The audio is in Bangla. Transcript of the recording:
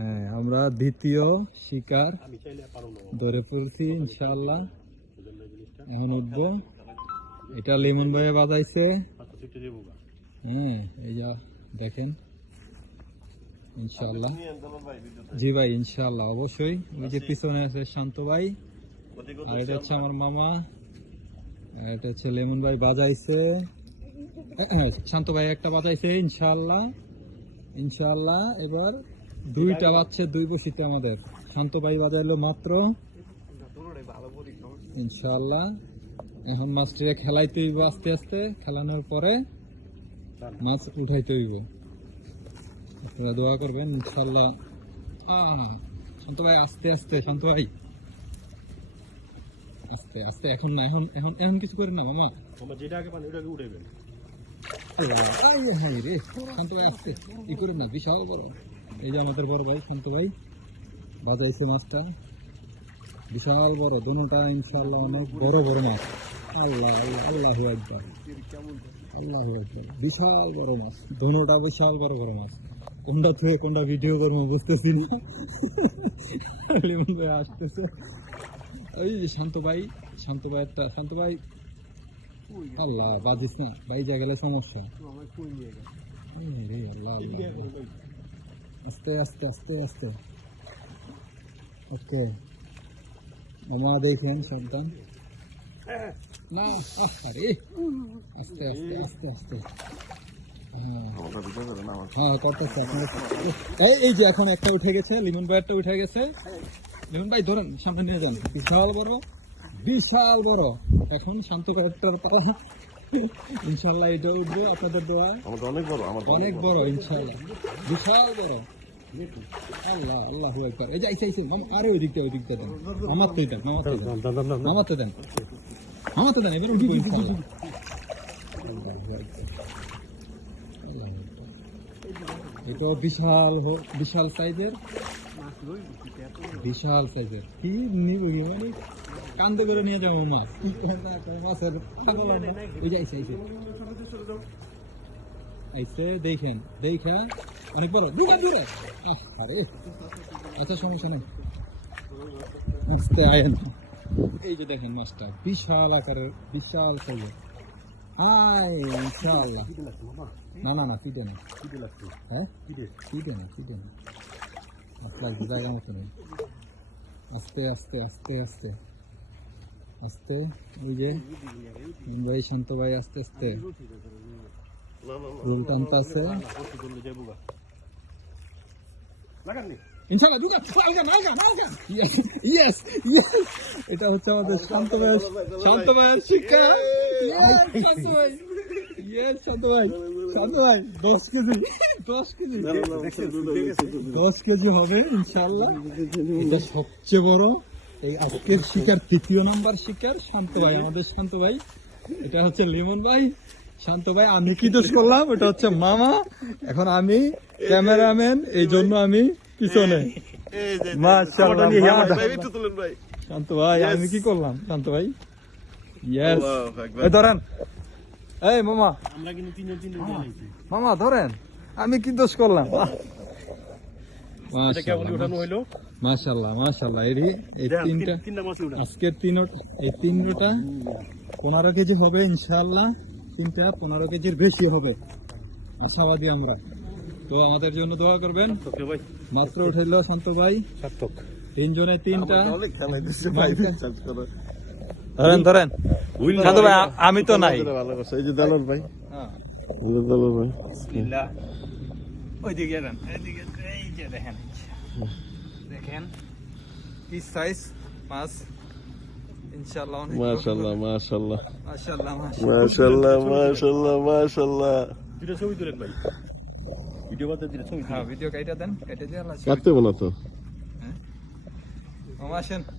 হ্যাঁ, আমরা দ্বিতীয় শিকার ধরে ফেলছি ইনশাআল্লাহ। এখন উঠবো। এটা লিমন ভাইয়ে বাজাইছে। হ্যাঁ, এই যা দেখেন ইনশাআল্লাহ। জি ভাই, ইনশাআল্লাহ অবশ্যই। ওই যে পিছনে আছে শান্ত ভাই, আর এটা হচ্ছে আমার মামা, আর এটা হচ্ছে লিমন ভাই বাজাইছে। শান্ত ভাই একটা বাজাইছে ইনশাআল্লাহ। ইনশাআল্লাহ এবার দুইটা বাজছে, দুই বসিতে আমাদের। শান্ত ভাই বাজাইলো মাত্র ইনশাআল্লাহ। এখন মাছটিকে খেলাইতে হইব আস্তে আস্তে, খেলানোর পরে মাছ উঠাইতে হইব। আপনারা দোয়া করবেন ইনশাআল্লাহ। শান্ত ভাই আস্তে আস্তে, শান্ত ভাই আস্তে আস্তে। এখন না, এখন এখন এখন কিছু করেন না মামা। যেটা আগে পানি ওটাকে উঠাইবেন। রে শান্ত ভাই আস্তে ই করেন না, বিশাল বড়। এই যে আমাদের বড় ভাই শান্ত ভাই বাজাইছে মাছটা, বিশাল বড় দুটোটা ইনশাআল্লাহ, অনেক বড় বড় মাছ। আল্লাহ আল্লাহ আল্লাহু আকবার, আল্লাহু আকবার। বিশাল বড় মাছ দুটোটা, বিশাল বড় বড় মাছ। কোনটা থেকে কোনটা ভিডিও করবো বুঝতেছি না। লিমন ভাই আসতেছে। ওই যে শান্ত ভাই, শান্ত ভাই একটা, শান্ত ভাই আল্লাহ বাজিস না, ভাই যা গেলে সমস্যা। রে আল্লাহ আল্লাহ, আস্তে আস্তে আস্তে আস্তে। ওকে মামা দেখেন সাবধান না। আরে আস্তে আস্তে আস্তে আস্তে। হ্যাঁ করতেছে আপনার। এই যে এখন একটা উঠে গেছে, লিমন ভাই একটা উঠে গেছে। লিমন ভাই ধরেন, সামনে নিয়ে যান। বিশাল বড়, বিশাল বড়। এখন শান্ত কয়েকটার পাওয়া ইনশাল্লাহ এটা উঠবো আপনাদের দোয়া। অনেক বড়, অনেক বড় ইনশাল্লাহ, বিশাল বড়। আল্লাহ আল্লাহু আকবার। এই যে আইসা আইসা আরে ওই দিকটা, ওই দিকটা দেন। নামাতে দেন, নামাতে দেন, নামাতে দেন, নামাতে দেন। এবার উঠবো ইনশাল্লাহ। এটাও বিশাল, বিশাল সাইজের, বিশাল সাইজের। কি নিব মানে কান্দে করে নিয়ে যাবো মাছ। মাছের এই যে আইসে আইসে আইসে দেখেন, দেখা অনেক বড়। দূরে দূরে। আরে আচ্ছা সমস্যা নেই, আস্তে আয়েন। এই যে দেখেন মাছটা বিশাল আকারের, বিশাল সাইজের। হাই ইনশাআল্লাহ। না না না, ফিটে না। হ্যাঁ ফিটে না, ফিটে না। লাগবে জায়গা মতো নেই। আস্তে আস্তে আস্তে আস্তে আস্তে। ওই যে ভাই শান্ত ভাই আস্তে আস্তে রোল টানতে আছে ইনশাআল্লাহ। ইয়েস ইয়েস, এটা হচ্ছে আমাদের শান্ত ভাই, শান্ত ভাইয়ের শিক্ষা। শান্ত ভাই, ইয়েস শান্ত ভাই, শান্ত ভাই 10 কেজি, 10 কেজি, 10 কেজি হবে ইনশাআল্লাহ। এটা সবচেয়ে বড় এই আজকের শিকার, তৃতীয় নাম্বার শিকার শান্ত ভাই, আমাদের শান্ত ভাই। এটা হচ্ছে লিমন ভাই, শান্ত ভাই। আমি কি দোষ করলাম? এটা হচ্ছে মামা। এখন আমি ক্যামেরাম্যান, এই জন্য আমি পিছনে। মাশাআল্লাহ শান্ত ভাই, আমি কি করলাম শান্ত ভাই? ইয়েস, এই ধরেন। এই মামা, আমরা কিন্তু তিনজন মামা ধরেন, আমি কি দোষ করলাম? মাশাআল্লাহ মাশাআল্লাহ। এই তিনটা আজকের এই তিনটা 15 কেজি হবে ইনশাআল্লাহ। তিনটা 15 কেজির বেশি হবে, আশাবাদী আমরা। তো আমাদের জন্য দোয়া করবেন। মাত্র উঠেছিল শান্ত ভাই, তিনজনে তিনটা। ধরেন ধরেন শান্ত ভাই, আমি তো নাই। এই যে দালাল ভাই, দালাল ভাই ওইদিকে দেন, এইদিকে। এই যে দেখেন, দেখেন কি সাইজ মাছ ইনশাআল্লাহ। মাশাআল্লাহ মাশাআল্লাহ মাশাআল্লাহ মাশাআল্লাহ মাশাআল্লাহ মাশাআল্লাহ। দুটো ছবি তুলেন ভাই, ভিডিও বাদ দিয়ে ছবি। হ্যাঁ ভিডিও কাইটা দেন, কেটে দিয়ে আল্লাহ কাটতে বলো তো। হ্যাঁ মামা আসেন।